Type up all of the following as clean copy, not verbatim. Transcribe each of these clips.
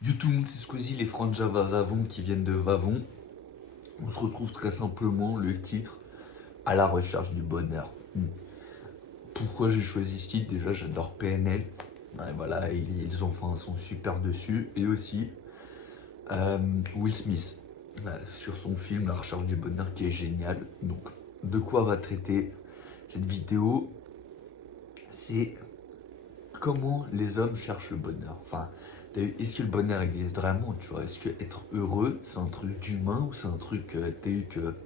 Yo tout le monde, c'est Squeezie, les Frangea Vavon qui viennent de Vavon. On se retrouve très simplement, le titre, à la recherche du bonheur. Pourquoi j'ai choisi ce titre? Déjà, j'adore PNL. Ouais, voilà, ils ont fait un son super dessus. Et aussi euh, Will Smith, sur son film La recherche du bonheur qui est génial. Donc, de quoi va traiter cette vidéo? C'est comment les hommes cherchent le bonheur. Enfin, est-ce que le bonheur existe vraiment, tu vois? Est-ce que être heureux, c'est un truc d'humain ou c'est un truc, t'as eu que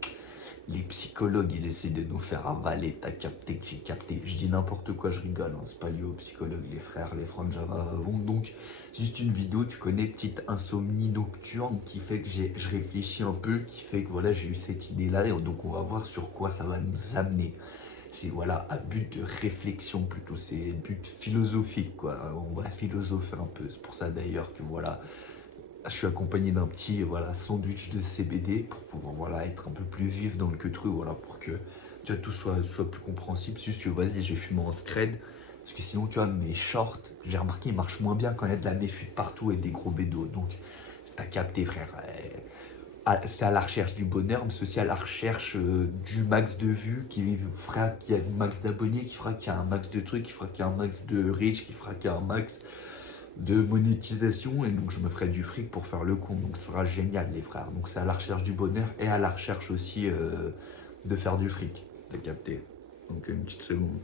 les psychologues, ils essaient de nous faire avaler, t'as capté que j'ai capté. Je dis n'importe quoi, je rigole, hein, c'est pas lié aux psychologues, les frères, les francs de Java avant. Donc, juste une vidéo, tu connais, petite insomnie nocturne qui fait que je réfléchis un peu, qui fait que voilà, j'ai eu cette idée-là, et donc on va voir sur quoi ça va nous amener. C'est voilà, à but de réflexion plutôt, c'est but philosophique quoi. On va philosopher un peu. C'est pour ça d'ailleurs que voilà, je suis accompagné d'un petit voilà sandwich de CBD pour pouvoir voilà être un peu plus vif dans le que truc voilà pour que tu vois tout soit plus compréhensible. C'est juste que vas-y, j'ai fumé en scred parce que sinon tu vois mes shorts, j'ai remarqué ils marchent moins bien quand il y a de la méfute partout et des gros bédos. Donc t'as capté frère. C'est à la recherche du bonheur, mais c'est aussi à la recherche du max de vues qui fera qu'il y a un max d'abonnés, qui fera qu'il y a un max de trucs, qui fera qu'il y a un max de reach, qui fera qu'il y a un max de monétisation. Et donc je me ferai du fric pour faire le con. Donc ce sera génial les frères. Donc c'est à la recherche du bonheur et à la recherche aussi de faire du fric. T'as capté? Donc une petite seconde.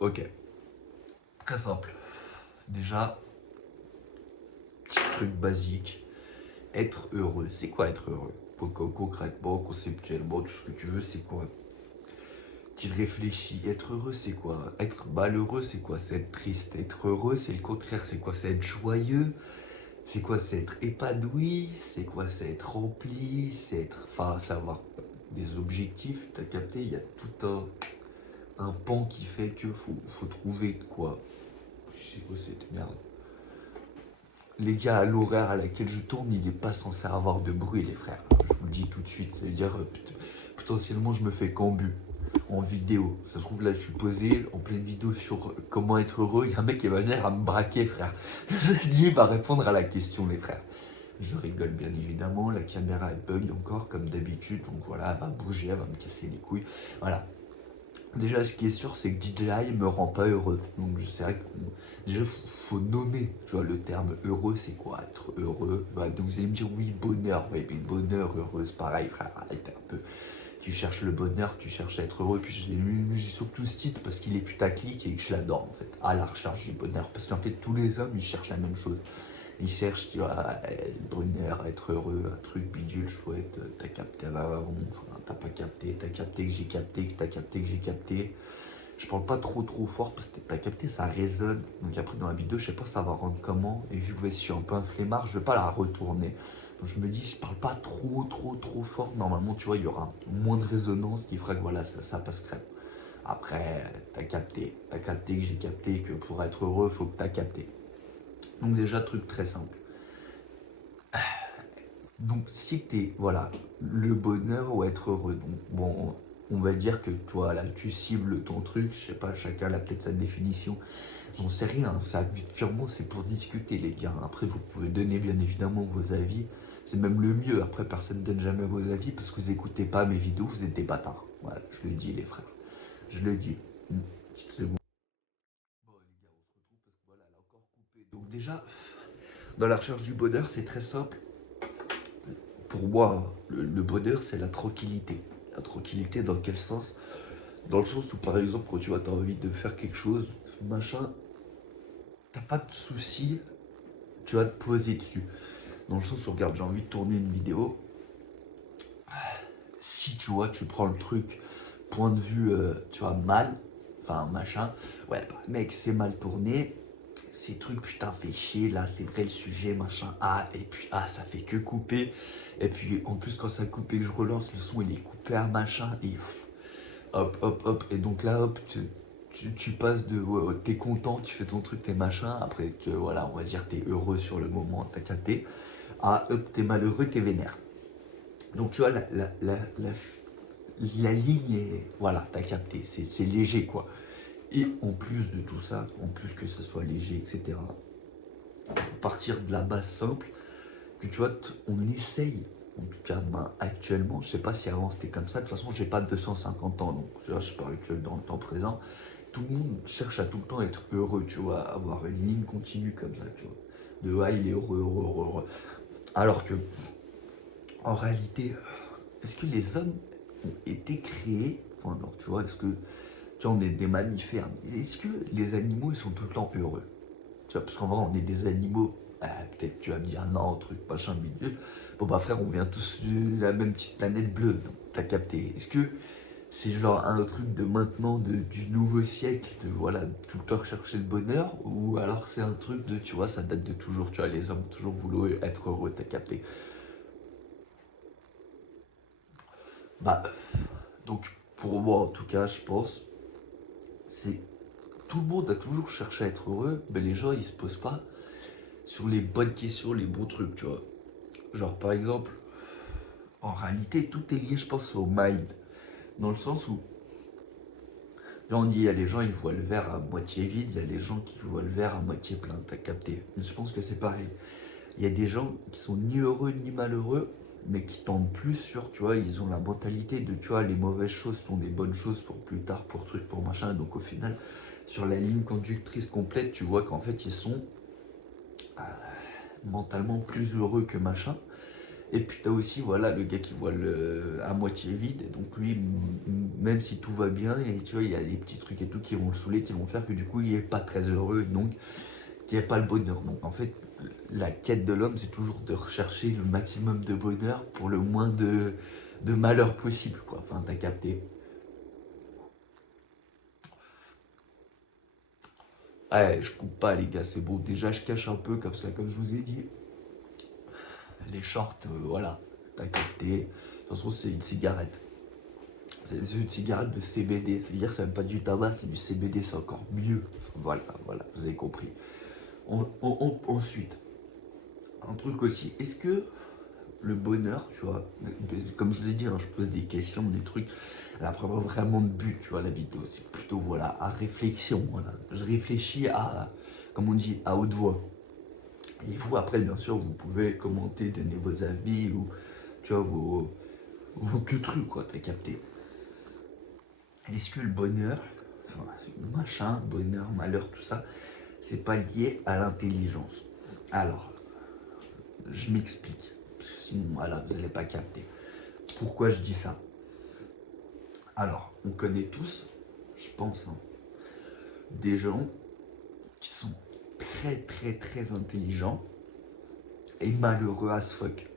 Ok, très simple. Déjà, petit truc basique. Être heureux. C'est quoi être heureux? Concrètement, conceptuellement, tout ce que tu veux, c'est quoi? Tu réfléchis. Être heureux, c'est quoi? Être malheureux, c'est quoi? C'est être triste. Être heureux, c'est le contraire. C'est quoi? C'est être joyeux. C'est quoi? C'est être épanoui. C'est quoi? C'est être rempli. C'est être. Enfin, savoir des objectifs. T'as capté? Il y a tout un pan qui fait que faut trouver de quoi. Je sais quoi cette merde? Les gars, à l'horaire à laquelle je tourne, il n'est pas censé avoir de bruit, les frères. Je vous le dis tout de suite. Ça veut dire, potentiellement, je me fais cambu en vidéo. Ça se trouve, là, je suis posé en pleine vidéo sur comment être heureux. Il y a un mec qui va venir à me braquer, frère. Lui, il va répondre à la question, les frères. Je rigole, bien évidemment. La caméra, elle bug encore, comme d'habitude. Donc voilà, elle va bouger, elle va me casser les couilles. Voilà. Déjà, ce qui est sûr, c'est que DJI me rend pas heureux. Donc, c'est vrai que déjà, faut nommer, tu vois, le terme heureux, c'est quoi être heureux? Bah, donc, vous allez me dire, oui, bonheur. Oui, mais bonheur, heureux, c'est pareil, frère. Arrête un peu. Tu cherches le bonheur, tu cherches à être heureux. Puis, j'ai surtout ce titre parce qu'il est putaclic et que je l'adore, en fait. À la recherche du bonheur. Parce qu'en fait, tous les hommes, ils cherchent la même chose. Ils cherchent, tu vois, le bonheur, être heureux, un truc bidule, chouette, t'as capté, enfin, t'as pas capté, t'as capté que j'ai capté, que t'as capté que j'ai capté. Je parle pas trop fort parce que t'as capté, ça résonne. Donc après dans la vidéo, je sais pas ça va rendre comment. Et vu que je suis un peu un flemmard, je vais pas la retourner. Donc je me dis, je parle pas trop fort. Normalement, tu vois, il y aura moins de résonance qui fera que voilà, ça passe crème. Après, t'as capté que j'ai capté que pour être heureux, faut que t'as capté. Donc déjà, truc très simple. Donc si t'es, voilà, le bonheur ou être heureux, donc bon, on va dire que toi, là, tu cibles ton truc, je sais pas, chacun a peut-être sa définition, j'en sais rien, ça purement c'est pour discuter les gars. Après vous pouvez donner bien évidemment vos avis, c'est même le mieux, après personne ne donne jamais vos avis parce que vous écoutez pas mes vidéos, vous êtes des bâtards. Voilà, je le dis les frères, je le dis. C'est bon. Bon les gars, on se retrouve parce que voilà, elle a encore coupé. Donc déjà, dans la recherche du bonheur, c'est très simple. Pour moi, le bonheur, c'est la tranquillité. La tranquillité, dans quel sens? Dans le sens où, par exemple, quand tu as envie de faire quelque chose, machin, t'as pas de souci, tu vas te poser dessus. Dans le sens où, regarde, j'ai envie de tourner une vidéo. Si tu vois, tu prends le truc, point de vue, tu vois, mal, enfin, machin, ouais, bah, mec, c'est mal tourné. Ces trucs, putain, fait chier, là, c'est vrai le sujet, machin. Ah, et puis, ah, ça fait que couper. Et puis, en plus, quand ça coupe et que je relance, le son, il est coupé à machin. Et hop. Et donc là, hop, tu passes de, ouais, ouais, t'es content, tu fais ton truc, t'es machin. Après, voilà, on va dire, t'es heureux sur le moment, t'as capté. Ah, hop, t'es malheureux, t'es vénère. Donc, tu vois, la ligne est, voilà, t'as capté. C'est léger, quoi. Et en plus de tout ça, en plus que ça soit léger, etc., faut partir de la base simple, que tu vois, on essaye, en tout cas actuellement, je sais pas si avant c'était comme ça, de toute façon j'ai pas 250 ans, donc là je parle que dans le temps présent, tout le monde cherche à tout le temps être heureux, tu vois, avoir une ligne continue comme ça, tu vois, de ah il est heureux, heureux, heureux, heureux. Alors que, en réalité, est-ce que les hommes ont été créés, enfin alors tu vois, est-ce que, tu vois, on est des mammifères, mais est-ce que les animaux ils sont tout le temps heureux? Tu vois, parce qu'en vrai, on est des animaux. Peut-être tu vas me dire non, truc, machin, bidule. Bon, bah, frère, on vient tous de la même petite planète bleue. Donc, t'as capté. Est-ce que c'est genre un truc de maintenant, du nouveau siècle, de voilà, tout le temps rechercher le bonheur? Ou alors c'est un truc de, tu vois, ça date de toujours. Tu vois, les hommes ont toujours voulu être heureux, t'as capté. Bah, donc, pour moi, en tout cas, je pense, c'est tout le monde a toujours cherché à être heureux, mais les gens, ils se posent pas sur les bonnes questions, les bons trucs, tu vois. Genre, par exemple, en réalité, tout est lié, je pense, au mind. Dans le sens où, là, on dit, il y a les gens, ils voient le verre à moitié vide, il y a les gens qui voient le verre à moitié plein, t'as capté. Je pense que c'est pareil. Il y a des gens qui sont ni heureux ni malheureux, mais qui tendent plus sur, tu vois, ils ont la mentalité de, tu vois, les mauvaises choses sont des bonnes choses pour plus tard, pour truc, pour machin. Donc au final, sur la ligne conductrice complète, tu vois qu'en fait, ils sont euh, mentalement plus heureux que machin. Et puis t'as aussi voilà le gars qui voit le à moitié vide, et donc lui même si tout va bien, et tu vois il y a des petits trucs et tout qui vont le saouler, qui vont faire que du coup il est pas très heureux, donc qu'il n'y a pas le bonheur. Donc en fait la quête de l'homme c'est toujours de rechercher le maximum de bonheur pour le moins de malheur possible quoi. Enfin t'as capté. Ouais je coupe pas les gars, c'est bon. Déjà je cache un peu comme ça, comme je vous ai dit. Les shorts, voilà, t'as capté. De toute façon c'est une cigarette. C'est une cigarette de CBD, c'est-à-dire que c'est même pas du tabac, c'est du CBD, c'est encore mieux. Voilà, voilà, vous avez compris. Ensuite, un truc aussi, est-ce que le bonheur, tu vois, comme je vous ai dit, hein, je pose des questions, des trucs, elle a pas vraiment de but, tu vois, la vidéo, c'est plutôt, voilà, à réflexion, voilà. Je réfléchis à, comme on dit, à haute voix. Et vous, après, bien sûr, vous pouvez commenter, donner vos avis, ou, tu vois, vos que trucs, quoi, t'as capté. Est-ce que le bonheur, enfin, machin, bonheur, malheur, tout ça, c'est pas lié à l'intelligence? Alors, je m'explique, parce que sinon, voilà, vous n'allez pas capter. Pourquoi je dis ça? Alors, on connaît tous, je pense, hein, des gens qui sont très, très, très intelligents et malheureux as fuck.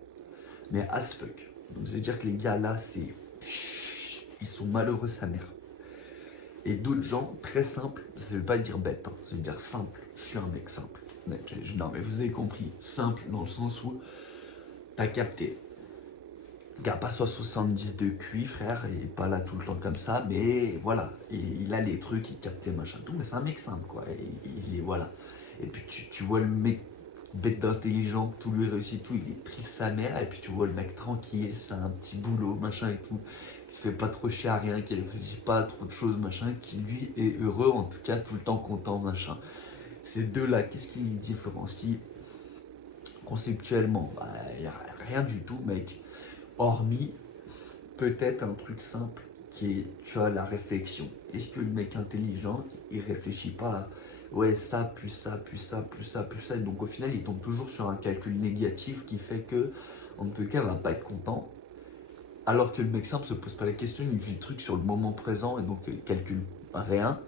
Mais as fuck. Donc, ça veut dire que les gars là, c'est. Ils sont malheureux sa mère. Et d'autres gens très simples, ça veut pas dire bête, hein, ça veut dire simple. Je suis un mec simple. Non mais vous avez compris, simple dans le sens où t'as capté. Gars pas 70 de QI frère, il est pas là tout le temps comme ça, mais voilà, et il a les trucs, il capte les machins, tout, mais c'est un mec simple quoi, et il est voilà. Et puis tu vois le mec bête d'intelligent, tout lui réussit, tout, il est triste sa mère, et puis tu vois le mec tranquille, c'est un petit boulot, machin et tout, qui se fait pas trop chier à rien, qui réfléchit pas à trop de choses, machin, qui lui est heureux, en tout cas tout le temps content, machin. Ces deux-là, qu'est-ce qui les différencie? Qui, conceptuellement, bah, y a rien du tout, mec, hormis peut-être un truc simple qui est, tu vois, la réflexion. Est-ce que le mec intelligent, il réfléchit pas à ouais, ça, plus ça, plus ça, plus ça, plus ça, et donc au final, il tombe toujours sur un calcul négatif qui fait que, en tout cas, il va pas être content. Alors que le mec simple se pose pas la question, il vit le truc sur le moment présent et donc il calcule rien,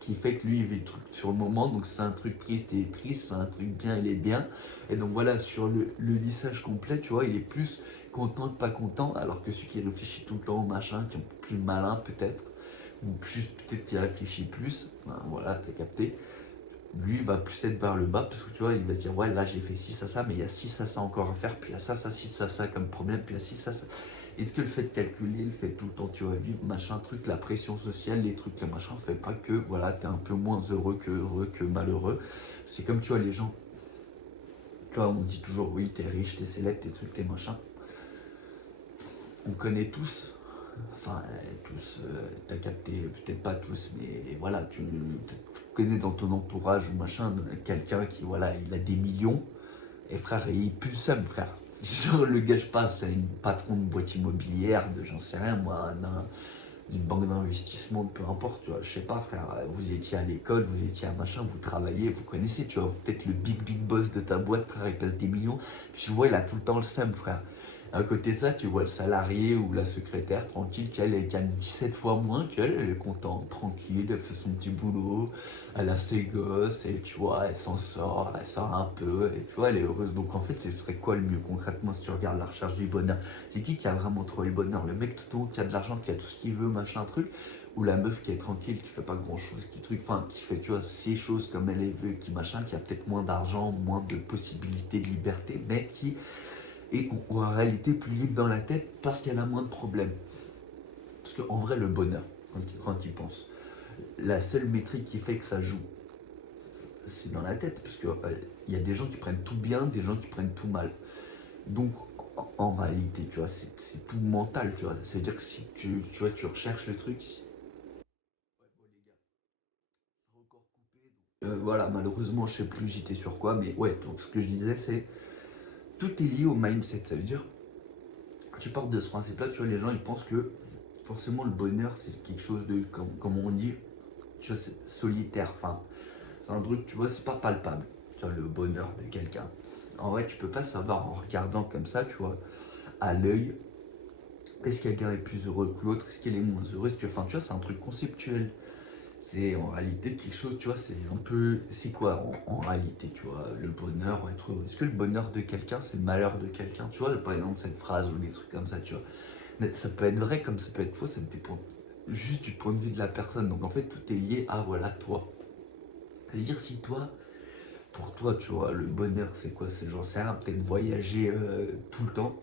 qui fait que lui il vit le truc sur le moment, donc c'est un truc triste, il est triste, c'est un truc bien, il est bien. Et donc voilà, sur le lissage complet, tu vois, il est plus content que pas content, alors que celui qui réfléchit tout le temps au machin, qui est plus malin peut-être, ou plus peut-être qui réfléchit plus, ben, voilà, t'as capté, lui il va plus être vers le bas, parce que tu vois, il va se dire, ouais, là j'ai fait ci, ça, mais il y a ci, ça encore à faire, puis il y a ça, 6, ça comme problème, puis il y a ci, ça. Est-ce que le fait de calculer, le fait tout le temps, tu vas vivre, machin, truc, la pression sociale, les trucs, le machin, fait pas que, voilà, t'es un peu moins heureux que malheureux. C'est comme, tu vois, les gens, tu vois, on dit toujours, oui, t'es riche, t'es célèbre, t'es trucs, t'es machin. On connaît tous Enfin, tous, t'as capté, peut-être pas tous, mais voilà, tu connais dans ton entourage ou machin, quelqu'un qui, voilà, il a des millions, et frère, il pue le seum, frère. Genre, le gars, je passe, c'est une patron de boîte immobilière, de j'en sais rien, moi, d'une banque d'investissement, peu importe, tu vois, je sais pas, frère, vous étiez à l'école, vous étiez à machin, vous travaillez, vous connaissez, tu vois, peut-être le big boss de ta boîte, frère, il passe des millions, puis tu vois, il a tout le temps le seum, frère. À côté de ça, tu vois le salarié ou la secrétaire tranquille qui elle gagne 17 fois moins qu'elle, elle est contente, tranquille, elle fait son petit boulot, elle a ses gosses, et tu vois, elle s'en sort, elle sort un peu, et tu vois, elle est heureuse. Donc en fait, ce serait quoi le mieux concrètement si tu regardes la recherche du bonheur? C'est qui a vraiment trouvé le bonheur? Le mec tout en haut qui a de l'argent, qui a tout ce qu'il veut, machin, truc, ou la meuf qui est tranquille, qui fait pas grand chose, qui truc, enfin, qui fait, tu vois, ses choses comme elle les veut, qui machin, qui a peut-être moins d'argent, moins de possibilités de liberté, mais qui et ou en réalité plus libre dans la tête parce qu'elle a moins de problèmes. Parce qu'en vrai, le bonheur, quand tu y penses, la seule métrique qui fait que ça joue, c'est dans la tête. Parce qu'il y a des gens qui prennent tout bien, des gens qui prennent tout mal. Donc, en réalité, tu vois, c'est tout mental, tu vois. C'est-à-dire que si tu vois, tu recherches le truc, voilà, malheureusement, je sais plus j'étais sur quoi, mais ouais, donc ce que je disais, c'est tout est lié au mindset. Ça veut dire, tu pars de ce principe-là, tu vois, les gens, ils pensent que forcément le bonheur, c'est quelque chose de, comme on dit, tu vois, c'est solitaire. Enfin, c'est un truc, tu vois, c'est pas palpable. Tu vois, le bonheur de quelqu'un. En vrai, tu peux pas savoir en regardant comme ça, tu vois, à l'œil, est-ce que quelqu'un est plus heureux que l'autre, est-ce qu'il est moins heureux, enfin, tu vois, c'est un truc conceptuel. C'est en réalité quelque chose, tu vois, c'est un peu. C'est quoi en réalité, tu vois, le bonheur, être heureux? Est-ce que le bonheur de quelqu'un, c'est le malheur de quelqu'un? Tu vois, par exemple, cette phrase ou des trucs comme ça, tu vois. Mais ça peut être vrai comme ça peut être faux, ça dépend juste du point de vue de la personne. Donc en fait, tout est lié à voilà, toi. C'est-à-dire, si toi, pour toi, tu vois, le bonheur, c'est quoi? C'est, j'en sais rien, peut-être voyager tout le temps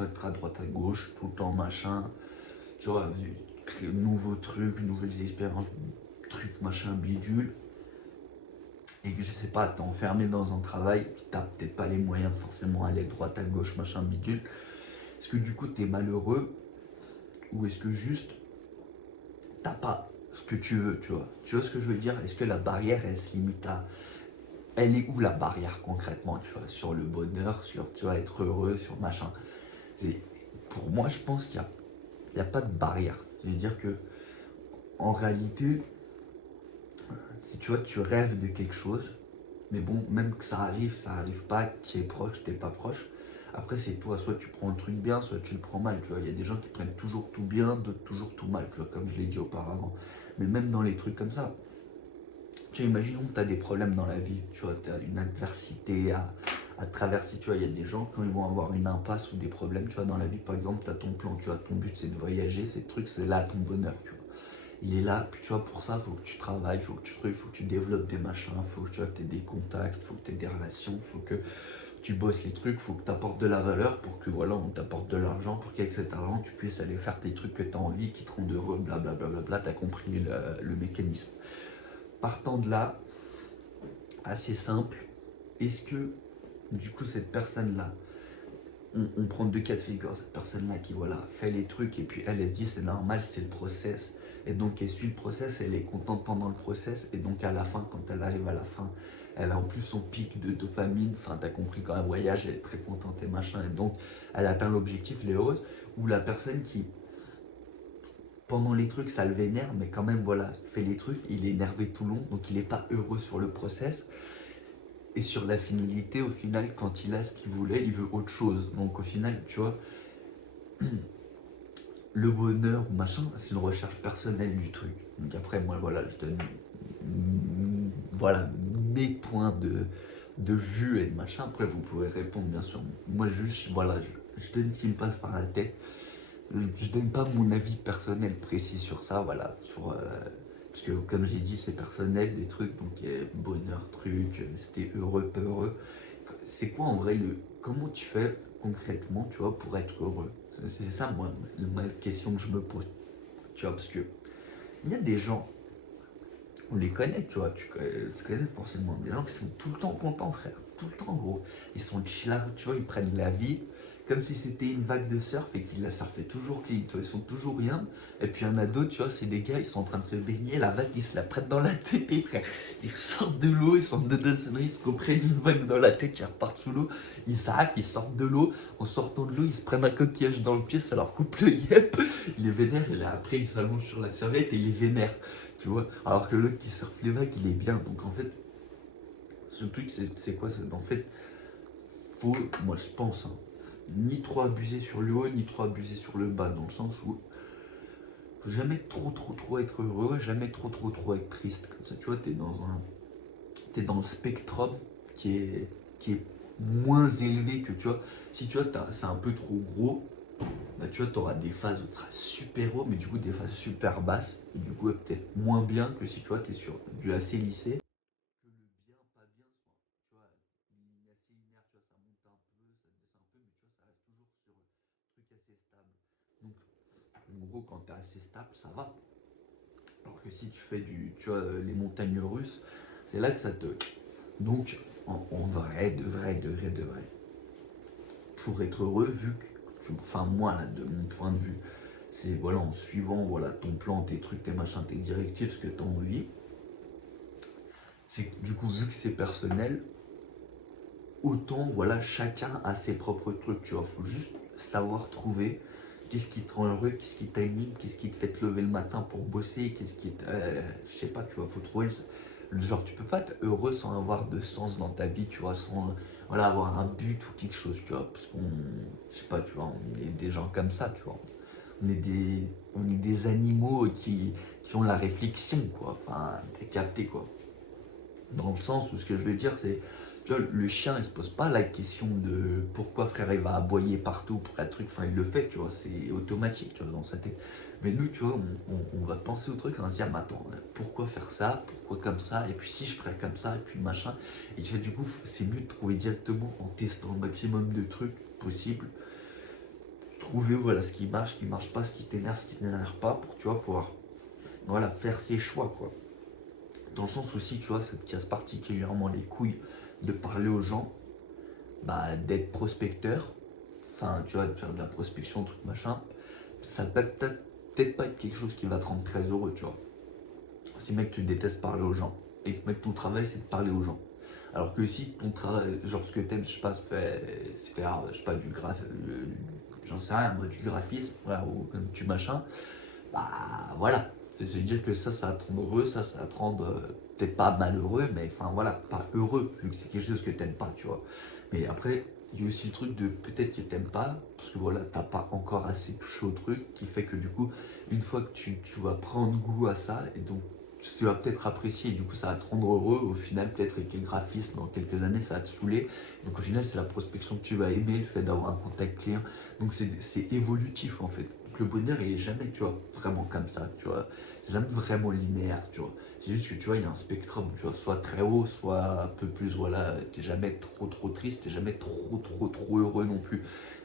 être à droite, à gauche, tout le temps machin, tu vois, nouveaux trucs, nouvelles expériences, trucs, machin, bidule, et que je sais pas, t'es enfermé dans un travail, t'as peut-être pas les moyens de forcément aller droite, à gauche, machin, bidule. Est-ce que du coup, t'es malheureux, ou est-ce que juste t'as pas ce que tu veux, tu vois? Tu vois ce que je veux dire? Est-ce que la barrière, elle se limite à. Elle est où la barrière concrètement, tu vois? Sur le bonheur, sur, tu vois, être heureux, sur machin. C'est, pour moi, je pense qu'il y a pas de barrière. C'est-à-dire que, en réalité, si tu vois, tu rêves de quelque chose, mais bon, même que ça arrive pas, tu es proche, t'es pas proche. Après, c'est toi, soit tu prends le truc bien, soit tu le prends mal, tu vois. Il y a des gens qui prennent toujours tout bien, d'autres toujours tout mal, tu vois, comme je l'ai dit auparavant. Mais même dans les trucs comme ça, tu vois, imaginons que tu as des problèmes dans la vie, tu vois, tu as une adversité à traverser, tu vois, il y a des gens, quand ils vont avoir une impasse ou des problèmes, tu vois, dans la vie, par exemple, tu as ton plan, tu vois, ton but c'est de voyager, c'est le truc, c'est là ton bonheur, tu vois. Il est là, puis tu vois, pour ça, il faut que tu travailles, il faut que tu développes des machins, il faut que tu aies des contacts, il faut que tu aies des relations, il faut que tu bosses les trucs, il faut que tu apportes de la valeur pour que, voilà, on t'apporte de l'argent, pour qu'avec cet argent, tu puisses aller faire tes trucs que tu as envie, qui te rendent heureux, blablabla, tu as compris le mécanisme. Partant de là, assez simple, est-ce que, du coup, cette personne-là, on prend deux cas de figure, cette personne-là qui voilà, fait les trucs et puis elle se dit c'est normal, c'est le process. Et donc elle suit le process, elle est contente pendant le process et donc à la fin, quand elle arrive à la fin, elle a en plus son pic de dopamine, enfin t'as compris quand elle voyage, elle est très contente et machin, et donc elle atteint l'objectif, elle est heureuse. Ou la personne qui, pendant les trucs, ça le vénère, mais quand même voilà, fait les trucs, il est énervé tout le long, donc il n'est pas heureux sur le process. Et sur la finalité, au final, quand il a ce qu'il voulait, il veut autre chose. Donc au final, tu vois, le bonheur ou machin, c'est une recherche personnelle du truc. Donc après, moi, voilà, je donne voilà, mes points de vue et de machin. Après, vous pouvez répondre, bien sûr. Moi, juste, voilà, je donne ce qui me passe par la tête. Je donne pas mon avis personnel précis sur ça, voilà, sur... parce que comme j'ai dit, c'est personnel, les trucs, donc bonheur, truc, c'était heureux, peu heureux. C'est quoi en vrai le. Comment tu fais concrètement, tu vois, pour être heureux? C'est ça, moi, la question que je me pose. Tu vois, parce que il y a des gens, on les connaît, tu vois, tu connais forcément des gens qui sont tout le temps contents, frère. Tout le temps, gros. Ils sont chill, tu vois, ils prennent la vie comme si c'était une vague de surf et qu'ils la surfaient toujours clean, tu vois, ils sont toujours rien. Et puis il y en a d'autres, tu vois, c'est des gars, ils sont en train de se baigner, la vague, ils se la prennent dans la tête, et frère. Ils sortent de l'eau, ils sont dedans, ils se comprennent une vague dans la tête, ils repartent sous l'eau, ils s'arrêtent, ils sortent de l'eau. En sortant de l'eau, ils se prennent un coquillage dans le pied, ça leur coupe le yep. Ils les vénèrent, et là, après, ils s'allongent sur la serviette et ils les vénèrent, tu vois. Alors que l'autre qui surfe les vagues, il est bien. Donc en fait, ce truc, c'est quoi? En fait, faut, moi je pense, hein, ni trop abuser sur le haut, ni trop abuser sur le bas, dans le sens où faut jamais trop être heureux, jamais trop être triste. Comme ça, tu vois, t'es dans le spectrum qui est moins élevé que, tu vois, si tu vois, c'est un peu trop gros, bah, tu vois, tu auras des phases où tu seras super haut, mais du coup, des phases super basses, et du coup, peut-être moins bien que si tu vois, tu es sur du assez lissé. Que le bien, pas bien, soit, tu vois, assez linéaire, tu vois, ça monte un peu, ça descend un peu, mais tu vois, ça reste toujours sur un truc assez stable. Donc, en gros, quand tu es assez stable, ça va. Alors que si tu fais tu vois, les montagnes russes, c'est là que ça te. Donc, en vrai, de vrai, pour être heureux, vu que, enfin, moi, là, de mon point de vue, c'est voilà, en suivant voilà, ton plan, tes trucs, tes machins, tes directives, ce que tu as envie, c'est que du coup, vu que c'est personnel, autant voilà, chacun a ses propres trucs, tu vois. Faut juste savoir trouver qu'est-ce qui te rend heureux, qu'est-ce qui t'anime, qu'est-ce qui te fait te lever le matin pour bosser, qu'est-ce qui te. Je sais pas, tu vois, faut trouver le genre, tu peux pas être heureux sans avoir de sens dans ta vie, tu vois, sans voilà, avoir un but ou quelque chose, tu vois, parce qu'on, je sais pas, tu vois, on est des gens comme ça, tu vois. On est des animaux qui ont la réflexion, quoi, enfin, t'es capté, quoi. Dans le sens où ce que je veux dire, c'est, tu vois, le chien, il se pose pas la question de pourquoi frère il va aboyer partout pour un truc, enfin il le fait, tu vois, c'est automatique, tu vois, dans sa tête. Mais nous, tu vois, on va penser au truc, on va se dire, mais attends, pourquoi faire ça, pourquoi comme ça, et puis si je ferais comme ça, et puis machin. Et tu vois, du coup, c'est mieux de trouver directement en testant un maximum de trucs possibles, trouver voilà ce qui marche pas, ce qui t'énerve pas, pour tu vois, pouvoir voilà, faire ses choix, quoi. Dans le sens aussi, tu vois, ça te casse particulièrement les couilles de parler aux gens, bah, d'être prospecteur, enfin, tu vois, de faire de la prospection, truc machin, ça peut peut-être pas être quelque chose qui va te rendre très heureux, tu vois. Si mec, tu détestes parler aux gens, et que mec, ton travail, c'est de parler aux gens. Alors que si ton travail, genre ce que t'aimes, je sais pas, c'est faire, je sais pas, j'en sais rien, moi, du graphisme, voilà, ou comme tu machin, bah voilà, c'est se dire que ça va te rendre heureux, ça va te rendre peut-être pas malheureux, mais enfin voilà, pas heureux, vu que c'est quelque chose que t'aimes pas, tu vois. Mais après, il y a aussi le truc de peut-être que t'aimes pas, parce que voilà, t'as pas encore assez touché au truc, qui fait que du coup, une fois que tu vas prendre goût à ça, et donc tu vas peut-être apprécier, et du coup ça va te rendre heureux, au final peut-être avec le graphisme, dans quelques années ça va te saouler, donc au final c'est la prospection que tu vas aimer, le fait d'avoir un contact client, donc c'est évolutif en fait. Donc le bonheur il est jamais, tu vois, vraiment comme ça, tu vois, c'est jamais vraiment linéaire, tu vois, c'est juste que tu vois, il y a un spectrum, tu vois, soit très haut, soit un peu plus, voilà, t'es jamais trop triste, t'es jamais trop heureux non plus.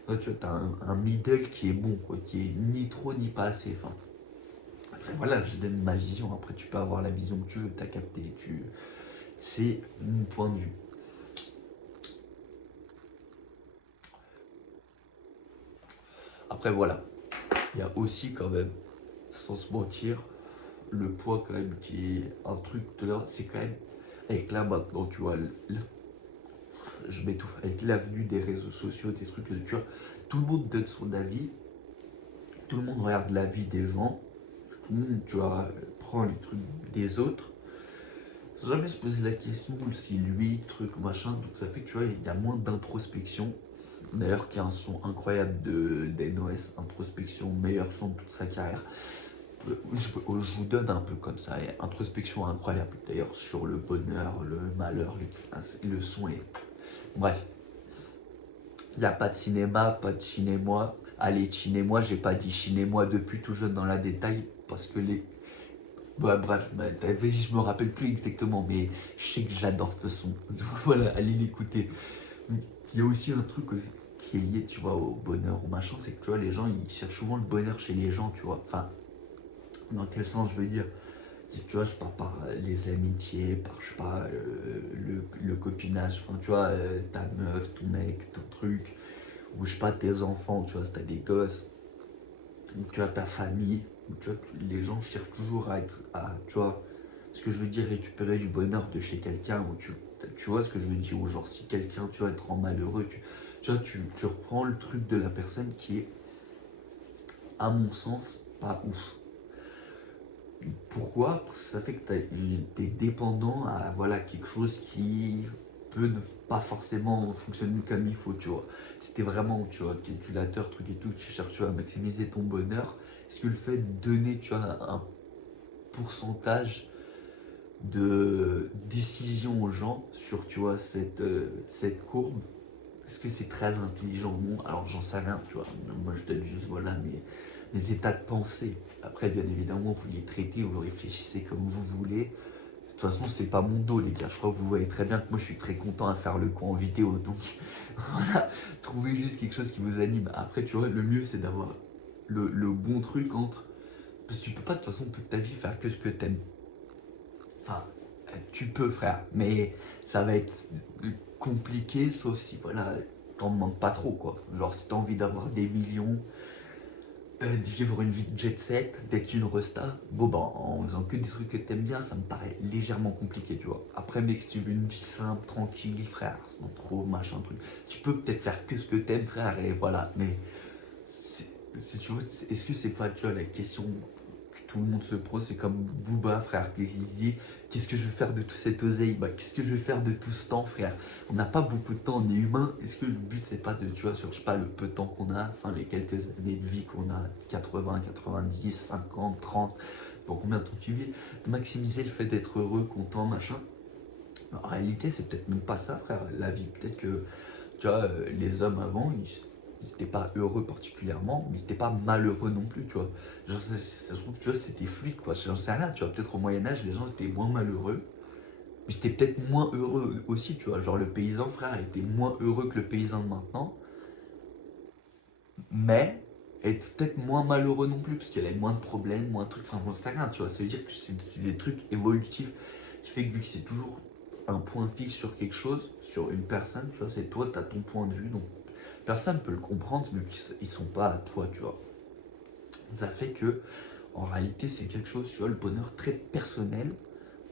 Là, tu vois, t'as un middle qui est bon, quoi, qui est ni trop ni pas assez, enfin. Après, voilà, je donne ma vision. Après, tu peux avoir la vision que tu veux, t'as capté. C'est mon point de vue. Après, voilà. Il y a aussi, quand même, sans se mentir, le poids, quand même, qui est un truc de là. C'est quand même, avec là, maintenant, tu vois, je m'étouffe. Avec l'avenue des réseaux sociaux, des trucs, tu vois, tout le monde donne son avis. Tout le monde regarde la vie des gens. Tout le monde, tu vois, prend les trucs des autres. Sans jamais se poser la question si lui, truc, machin. Donc ça fait que tu vois, il y a moins d'introspection. D'ailleurs, qui a un son incroyable d'NOS, Introspection, meilleur son de toute sa carrière. Je vous donne un peu comme ça, introspection incroyable. D'ailleurs, sur le bonheur, le malheur, le son est. Bref, il n'y a pas de cinéma, pas de cinéma. Allez, cinéma, j'ai pas dit cinéma depuis tout jeune dans la détail, parce que les. Bah, bref, bah, je me rappelle plus exactement, mais je sais que j'adore ce son. Donc voilà, allez l'écouter. Il y a aussi un truc qui est lié, tu vois, au bonheur, au machin, c'est que tu vois, les gens, ils cherchent souvent le bonheur chez les gens, tu vois. Enfin, dans quel sens je veux dire? C'est que tu vois, je pars par les amitiés, par, je sais pas, le copinage, enfin, tu vois, ta meuf, ton mec, ton truc, ou je sais pas, tes enfants, tu vois, si t'as des gosses, ou tu as ta famille, ou tu vois, les gens cherchent toujours tu vois, ce que je veux dire, récupérer du bonheur de chez quelqu'un, ou tu vois ce que je veux dire, ou genre si quelqu'un, tu vois, te rend malheureux, tu vois, tu reprends le truc de la personne qui est, à mon sens, pas ouf. Pourquoi? Parce que ça fait que t'es dépendant à voilà, quelque chose qui peut ne pas forcément fonctionner comme il faut, tu vois. Si t'es vraiment, tu vois, calculateur, truc et tout, tu cherches tu vois, à maximiser ton bonheur, est-ce que le fait de donner, tu vois, un pourcentage de décision aux gens sur, tu vois, cette courbe, est-ce que c'est très intelligent ou non? Alors j'en sais rien, tu vois. Moi je donne juste voilà mes états de pensée. Après, bien évidemment, vous les traitez, vous réfléchissez comme vous voulez. De toute façon, c'est pas mon dos, les gars. Je crois que vous voyez très bien que moi je suis très content à faire le con en vidéo. Donc voilà, trouvez juste quelque chose qui vous anime. Après, tu vois, le mieux c'est d'avoir le bon truc entre. Parce que tu peux pas de toute façon toute ta vie faire que ce que t'aimes. Enfin, tu peux, frère, mais ça va être compliqué, sauf si, voilà, t'en demandes pas trop, quoi. Genre, si t'as envie d'avoir des millions, de vivre une vie de jet set, d'être une resta, bon, ben, en faisant que des trucs que t'aimes bien, ça me paraît légèrement compliqué, tu vois. Après, mec, si tu veux une vie simple, tranquille, frère, sans trop machin, truc, tu peux peut-être faire que ce que t'aimes, frère, et voilà, mais si tu veux, est-ce que c'est pas, tu vois, la question que tout le monde se pose, c'est comme Booba, frère, qui se dit qu'est-ce que je vais faire de tout cet oseille? Bah, qu'est-ce que je vais faire de tout ce temps, frère? On n'a pas beaucoup de temps, on est humain. Est-ce que le but, c'est pas de, tu vois, sur, je sais pas, le peu de temps qu'on a, enfin, les quelques années de vie qu'on a, 80, 90, 50, 30, pour combien de temps tu vis, de maximiser le fait d'être heureux, content, machin. En réalité, c'est peut-être même pas ça, frère, la vie. Peut-être que, tu vois, les hommes avant, ils n'étaient pas heureux particulièrement, mais ils n'étaient pas malheureux non plus, tu vois. Genre, ça se trouve, tu vois, c'était fluide, quoi. J'en sais rien, tu vois. Peut-être au Moyen-Âge, les gens étaient moins malheureux, mais c'était peut-être moins heureux aussi, tu vois. Genre, le paysan, frère, était moins heureux que le paysan de maintenant, mais était peut-être moins malheureux non plus, parce qu'il y avait moins de problèmes, moins de trucs. Enfin, j'en sais rien, tu vois. Ça veut dire que c'est des trucs évolutifs qui fait que vu que c'est toujours un point fixe sur quelque chose, sur une personne, tu vois, c'est toi, tu as ton point de vue, donc personne peut le comprendre, mais ils sont pas à toi, tu vois. Ça fait que, en réalité, c'est quelque chose, tu vois, le bonheur très personnel.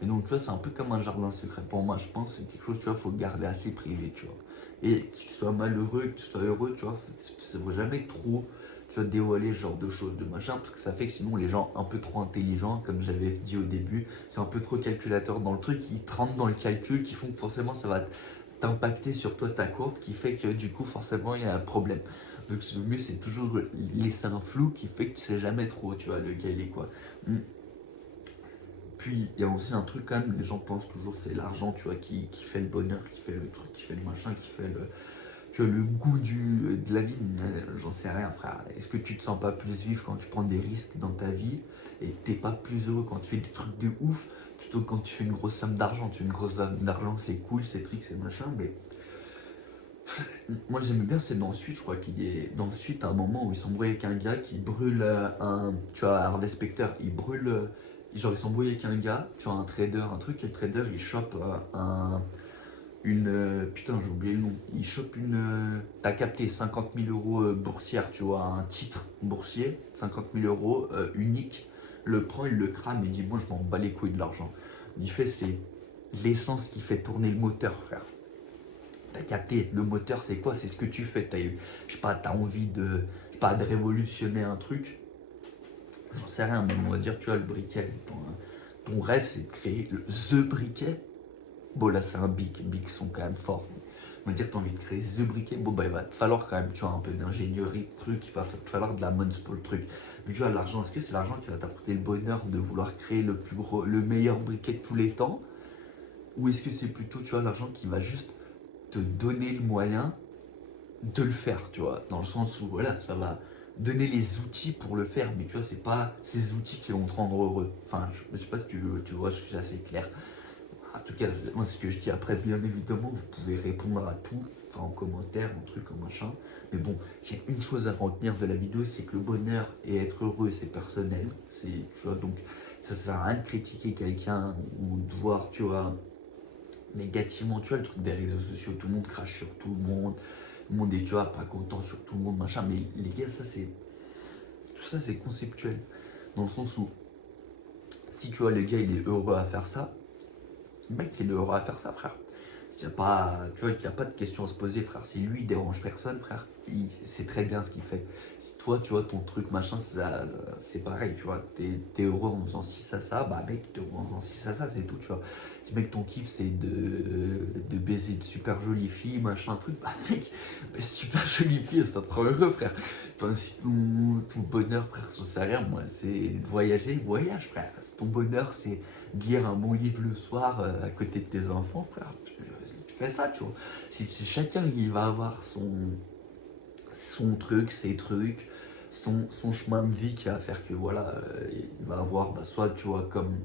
Et donc, tu vois, c'est un peu comme un jardin secret. Pour moi, je pense que c'est quelque chose, tu vois, faut le garder assez privé, tu vois. Et que tu sois malheureux, que tu sois heureux, tu vois, ça ne faut jamais trop, tu vois, dévoiler ce genre de choses, de machin, parce que ça fait que sinon, les gens un peu trop intelligents, comme j'avais dit au début, c'est un peu trop calculateur dans le truc, ils te rentrent dans le calcul, qui font que forcément, ça va t'impacter sur toi, ta courbe, qui fait que du coup, forcément, il y a un problème. Donc le mieux c'est toujours laisser un flou qui fait que tu sais jamais trop, tu vois, lequel est quoi. Puis il y a aussi un truc quand même, les gens pensent toujours c'est l'argent, tu vois, qui fait le bonheur, qui fait le truc, qui fait le machin, qui fait le, tu vois, le goût de la vie. J'en sais rien, frère. Est-ce que tu te sens pas plus vif quand tu prends des risques dans ta vie et t'es pas plus heureux quand tu fais des trucs de ouf plutôt que quand tu fais une grosse somme d'argent? Tu fais une grosse somme d'argent, c'est cool, c'est truc, c'est machin, mais moi j'aime bien, c'est dans Suite, je crois qu'il est dans Suite à un moment où ils s'embrouillent avec un gars qui brûle tu vois, Harvey Specter, il brûle, genre ils s'embrouillent avec un gars, tu vois, un trader, un truc, et le trader il chope putain j'ai oublié le nom, il chope t'as capté 50 000 euros boursière, tu vois, un titre boursier, 50 000 euros unique, le prend, il le crame et dit, moi je m'en bats les couilles de l'argent. Il fait, c'est l'essence qui fait tourner le moteur, frère. T'as capté, le moteur c'est quoi? C'est ce que tu fais. Je sais pas, t'as envie de, je sais pas, de révolutionner un truc. J'en sais rien, mais on va dire, tu vois, le briquet. Ton rêve c'est de créer The Briquet. Bon, là c'est un Bic. Bic sont quand même forts. On va dire, t'as envie de créer The Briquet. Bon, bah il va te falloir quand même, tu vois, un peu d'ingénierie, de truc. Il va te falloir de la mons pour le truc. Mais tu vois, l'argent, est-ce que c'est l'argent qui va t'apporter le bonheur de vouloir créer le plus gros, le meilleur briquet de tous les temps? Ou est-ce que c'est plutôt, tu vois, l'argent qui va juste te donner le moyen de le faire, tu vois, dans le sens où voilà, ça va donner les outils pour le faire, mais tu vois, c'est pas ces outils qui vont te rendre heureux. Enfin, je sais pas si tu vois, je suis assez clair. En tout cas, moi, ce que je dis après, bien évidemment, vous pouvez répondre à tout, enfin en commentaire, en truc, en machin. Mais bon, s'il y a une chose à retenir de la vidéo, c'est que le bonheur et être heureux, c'est personnel. C'est, tu vois, donc ça sert à rien de critiquer quelqu'un ou de voir, tu vois, négativement, tu vois, le truc des réseaux sociaux, tout le monde crache sur tout le monde, le monde est, tu vois, pas content sur tout le monde, machin, mais les gars, tout ça c'est conceptuel. Dans le sens où, si tu vois, le gars, il est heureux à faire ça, le mec, il est heureux à faire ça, frère. Il n'y a pas, tu vois, qu'il n'y a pas de question à se poser, frère. Si lui, il dérange personne, frère, c'est très bien ce qu'il fait. Si toi, tu vois, ton truc, machin, c'est pareil, tu vois. T'es heureux en faisant ci, ça, bah mec, t'es heureux en faisant ci, ça, c'est tout, tu vois. Si mec, ton kiff, c'est de baiser de super jolies filles, machin, truc, bah mec, super jolie fille, ça te rend heureux, frère. Enfin, si ton bonheur, frère, j'en sais rien, moi, c'est de voyager, voyage, frère. Si ton bonheur, c'est lire un bon livre le soir à côté de tes enfants, frère, tu fais ça, tu vois. Si chacun, il va avoir son truc, ses trucs, son chemin de vie qui va faire que, voilà, il va avoir, bah, soit, tu vois, comme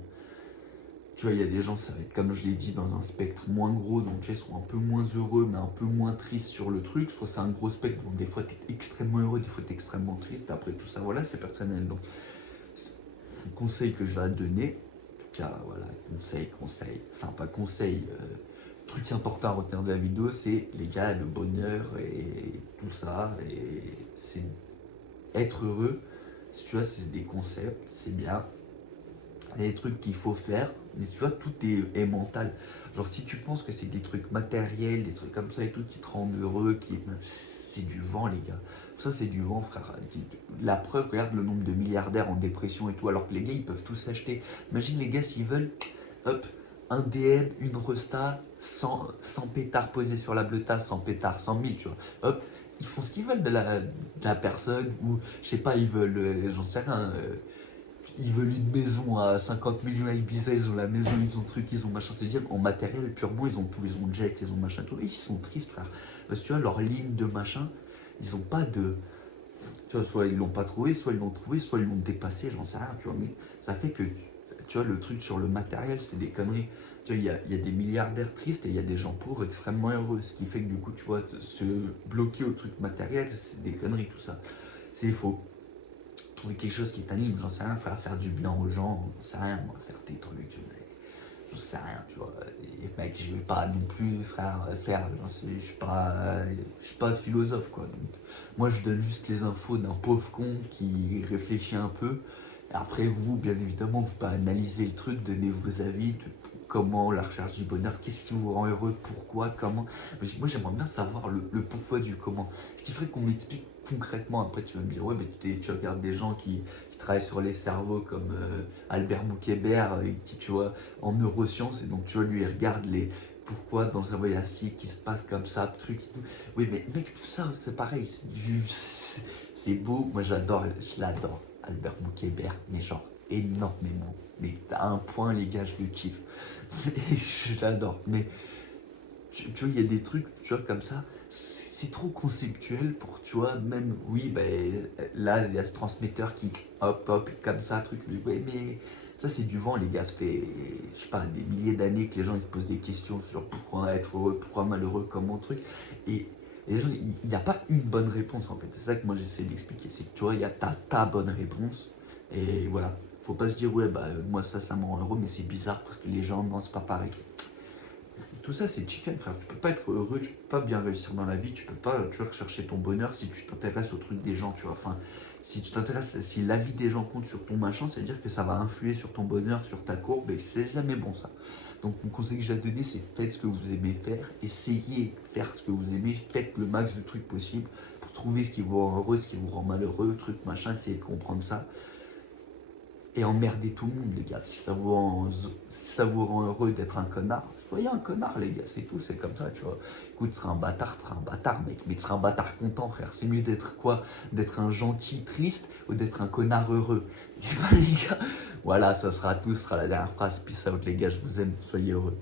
tu vois, il y a des gens, ça va être comme je l'ai dit, dans un spectre moins gros, donc tu sais, sont un peu moins heureux, mais un peu moins tristes sur le truc. Soit c'est un gros spectre, donc des fois t'es extrêmement heureux, des fois t'es extrêmement triste. Après tout ça, voilà, c'est personnel. Donc, le conseil que je vais te donner, en tout cas, voilà, conseil, enfin pas conseil, truc important à retenir de la vidéo, c'est les gars, le bonheur et tout ça, et c'est être heureux. Si tu vois, c'est des concepts, c'est bien. Il y a des trucs qu'il faut faire, mais tu vois, tout est mental. Genre, si tu penses que c'est des trucs matériels, des trucs comme ça et tout, qui te rendent heureux, c'est du vent, les gars. Ça, c'est du vent, frère. La preuve, regarde le nombre de milliardaires en dépression et tout, alors que les gars, ils peuvent tous s'acheter. Imagine les gars, s'ils veulent, hop, un DM, une Resta, 100 pétards posés sur la bleuta, 100 pétards, 100 000, tu vois. Hop, ils font ce qu'ils veulent de la personne, ou, je sais pas, ils veulent, j'en sais rien, ils veulent une maison à 50 millions à Ibiza, ils ont la maison, ils ont le truc, ils ont machin, c'est-à-dire en matériel purement, ils ont tout, ils ont jet, ils ont machin, tout, et ils sont tristes, frère. Parce que tu vois, leur ligne de machin, ils ont pas de. Tu vois, soit ils l'ont pas trouvé, soit ils l'ont trouvé, soit ils l'ont dépassé, j'en sais rien, tu vois, mais ça fait que, tu vois, le truc sur le matériel, c'est des conneries. Tu vois, il y a des milliardaires tristes et il y a des gens pauvres extrêmement heureux, ce qui fait que du coup, tu vois, se bloquer au truc matériel, c'est des conneries, tout ça. C'est faux. Trouver quelque chose qui t'anime, j'en sais rien, faire du bien aux gens, j'en sais rien, moi, faire tes trucs, j'en sais rien, tu vois. Et mec, je vais pas non plus, frère, je suis pas philosophe, quoi. Donc, moi, je donne juste les infos d'un pauvre con qui réfléchit un peu. Et après, vous, bien évidemment, vous pouvez analyser le truc, donner vos avis de comment la recherche du bonheur, qu'est-ce qui vous rend heureux, pourquoi, comment. Moi, j'aimerais bien savoir le pourquoi du comment. Ce qui ferait qu'on m'explique concrètement. Après, tu vas me dire, ouais, mais tu regardes des gens qui travaillent sur les cerveaux comme Albert Moukébert, qui, tu vois, en neurosciences, et donc, tu vois, lui, il regarde les pourquoi dans le cerveau il y a ci qui se passe comme ça, truc et tout. Oui, mais mec, tout ça, c'est pareil, c'est beau. Moi, je l'adore, Albert Moukébert, mais genre énormément. Mais à un point, les gars, je le kiffe. Je l'adore. Mais tu vois, il y a des trucs, tu vois, comme ça, c'est trop conceptuel pour, tu vois, même, oui, ben, là, il y a ce transmetteur qui, hop, hop, comme ça, truc, mais, ouais, mais ça, c'est du vent, les gars, ça fait, je sais pas, des milliers d'années que les gens, ils se posent des questions sur pourquoi être heureux, pourquoi malheureux, comment, truc, et les gens, il n'y a pas une bonne réponse, en fait, c'est ça que moi, j'essaie d'expliquer, c'est que, tu vois, il y a ta bonne réponse, et voilà, faut pas se dire, ouais, bah, moi, ça me rend heureux, mais c'est bizarre, parce que les gens, non, c'est pas pareil, tout ça, c'est chicken, frère. Tu peux pas être heureux, tu peux pas bien réussir dans la vie, tu peux pas, tu vois, rechercher ton bonheur si tu t'intéresses au truc des gens, tu vois. Enfin, si tu t'intéresses, si la vie des gens compte sur ton machin, ça veut dire que ça va influer sur ton bonheur, sur ta courbe, et c'est jamais bon, ça. Donc, mon conseil que j'ai à donner, c'est faites ce que vous aimez faire, essayez de faire ce que vous aimez, faites le max de trucs possible pour trouver ce qui vous rend heureux, ce qui vous rend malheureux, truc, machin, essayez de comprendre ça et emmerder tout le monde, les gars. Si ça vous rend heureux d'être un connard, soyez un connard, les gars, c'est tout, c'est comme ça, tu vois. Écoute, tu seras un bâtard, mec, mais tu seras un bâtard content, frère. C'est mieux d'être quoi? D'être un gentil triste ou d'être un connard heureux? Et ben, les gars, voilà, ça sera tout, ce sera la dernière phrase. Peace out, les gars, je vous aime, soyez heureux.